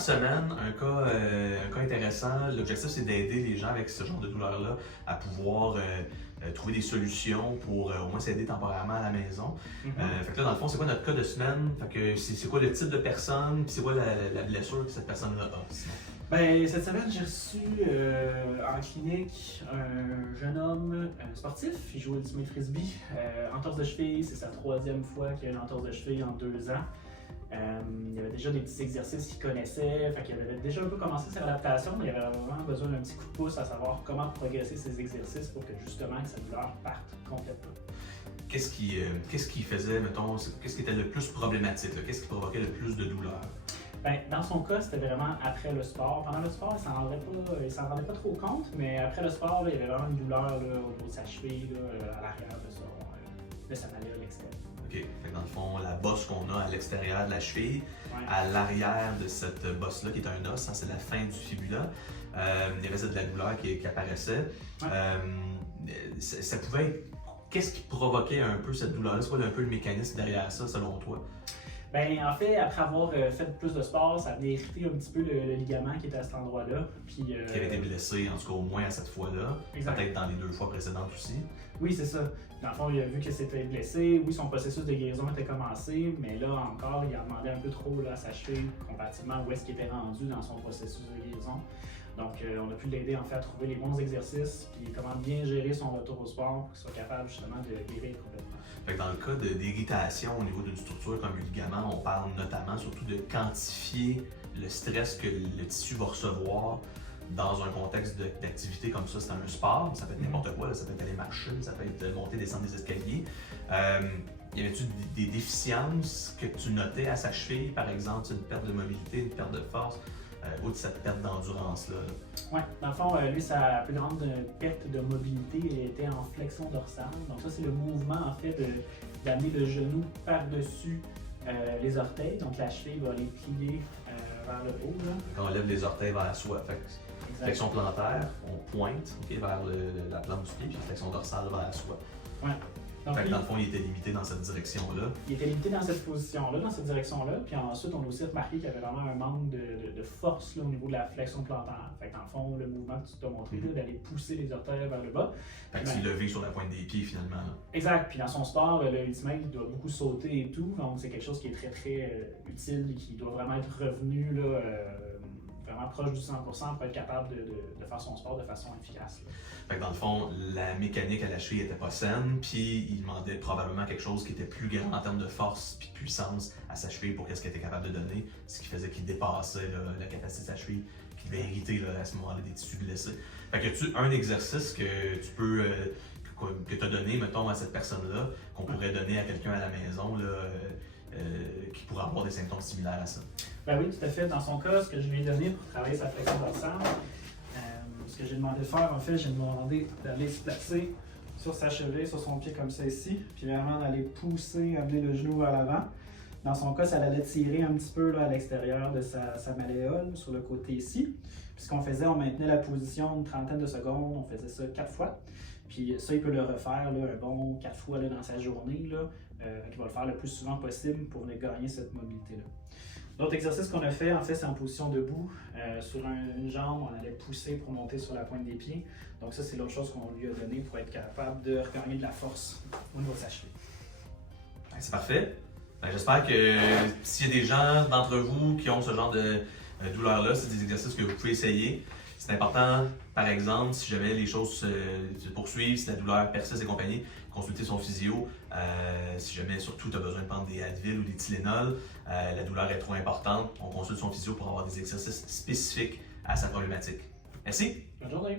par semaine, un cas intéressant. L'objectif, c'est d'aider les gens avec ce genre de douleur-là à pouvoir trouver des solutions pour au moins s'aider temporairement à la maison. Fait que là, dans le fond, c'est quoi notre cas de semaine? Fait que c'est quoi le type de personne? Puis c'est quoi la blessure que cette personne-là a? Sinon? Ben, cette semaine, j'ai reçu en clinique un jeune homme sportif. Il joue au ultimate frisbee. Entorse de cheville, c'est sa 3e fois qu'il a une entorse de cheville en 2 ans. Il y avait déjà des petits exercices qu'il connaissait, fait qu'il avait déjà un peu commencé sa adaptation, mais il avait vraiment besoin d'un petit coup de pouce à savoir comment progresser ses exercices pour que justement sa douleur parte complètement. Qu'est-ce qui faisait, mettons, qu'est-ce qui était le plus problématique? Qu'est-ce qui provoquait le plus de douleur? Ben, dans son cas, c'était vraiment après le sport. Pendant le sport, il s'en rendait pas trop compte, mais après le sport, là, il y avait vraiment une douleur là, au niveau de sa cheville, là, à l'arrière de sa malléole externe. OK. Fait que dans le fond, la bosse qu'on a à l'extérieur de la cheville, Ouais. à l'arrière de cette bosse-là, qui est un os, hein, c'est la fin du fibula, il y avait de la douleur qui apparaissait. Ouais. Ça pouvait être... Qu'est-ce qui provoquait un peu cette douleur-là? C'est quoi un peu le mécanisme derrière ça, selon toi? Ben, en fait, après avoir fait plus de sport, ça venait irriter un petit peu le ligament qui était à cet endroit-là. Puis, Qui avait été blessé, en tout cas au moins à cette fois-là. Exact. Peut-être dans les 2 fois précédentes aussi. Oui, c'est ça. Dans le fond, il a vu que c'était blessé. Oui, son processus de guérison était commencé, mais là encore, il a demandé un peu trop là, à sa cheville comparativement où est-ce qu'il était rendu dans son processus de guérison. Donc, on a pu l'aider en fait à trouver les bons exercices puis comment bien gérer son retour au sport pour qu'il soit capable justement de guérir complètement. Fait que dans le cas d'irritation au niveau d'une structure comme le ligament, on parle notamment surtout de quantifier le stress que le tissu va recevoir dans un contexte d'activité comme ça. C'est un sport, ça peut être n'importe quoi, là, ça peut être aller marcher, ça peut être monter, descendre des escaliers. Y avait-tu des déficiences que tu notais à sa cheville, par exemple, une perte de mobilité, une perte de force, ou de cette perte d'endurance-là? Oui, dans le fond, lui, sa plus grande perte de mobilité elle était en flexion dorsale. Donc ça, c'est le mouvement en fait d'amener le genou par-dessus les orteils. Donc la cheville va les plier vers le haut. Là. Quand on lève les orteils vers soi, fait que flexion plantaire, on pointe vers la plante du pied, puis flexion dorsale vers soi. Ouais. Donc, Fait que dans le fond, il était limité dans cette direction-là. Il était limité dans cette position-là, dans cette direction-là. Puis ensuite, on a aussi remarqué qu'il y avait vraiment un manque de force là, au niveau de la flexion plantaire. Fait que dans le fond, le mouvement que tu t'as montré, d'aller pousser les orteils vers le bas. Fait que tu levé sur la pointe des pieds finalement. Là. Exact. Puis dans son sport, le ultimate, il doit beaucoup sauter et tout. Donc c'est quelque chose qui est très, très utile et qui doit vraiment être revenu là, vraiment proche du 100% pour être capable de faire son sport de façon efficace. Là. Fait que dans le fond, la mécanique à la cheville était pas saine, puis il demandait probablement quelque chose qui était plus grand en termes de force puis de puissance à sa cheville pour qu'est-ce qu'elle était capable de donner, ce qui faisait qu'il dépassait là, la capacité de sa cheville, qui devait irriter là, à ce moment-là des tissus blessés. Fait que tu un exercice que tu peux que tu as donné, mettons, à cette personne-là, qu'on pourrait donner à quelqu'un à la maison là, qui pourrait avoir des symptômes similaires à ça? Ben oui, tout à fait. Dans son cas, ce que je lui ai donné pour travailler sa flexion dorsale, ce que j'ai demandé de faire, en fait, j'ai demandé d'aller se placer sur sa cheville, sur son pied comme ça ici, puis vraiment d'aller pousser, amener le genou vers l'avant. Dans son cas, ça allait tirer un petit peu là, à l'extérieur de sa malléole, sur le côté ici. Puis ce qu'on faisait, on maintenait la position une trentaine de secondes, on faisait ça 4 fois. Puis ça, il peut le refaire là, un bon 4 fois là, dans sa journée. Là, il va le faire le plus souvent possible pour venir gagner cette mobilité-là. L'autre exercice qu'on a fait, en fait, c'est en position debout. Sur une jambe, on allait pousser pour monter sur la pointe des pieds. Donc ça, c'est l'autre chose qu'on lui a donné pour être capable de regagner de la force au niveau de sa cheville. C'est parfait. J'espère que s'il y a des gens d'entre vous qui ont ce genre de douleur-là, c'est des exercices que vous pouvez essayer. C'est important, par exemple, si jamais les choses se poursuivent, si la douleur persiste et compagnie, consulter son physio. Si jamais, surtout, tu as besoin de prendre des Advil ou des Tylenol, la douleur est trop importante, on consulte son physio pour avoir des exercices spécifiques à sa problématique. Merci! Bonne journée!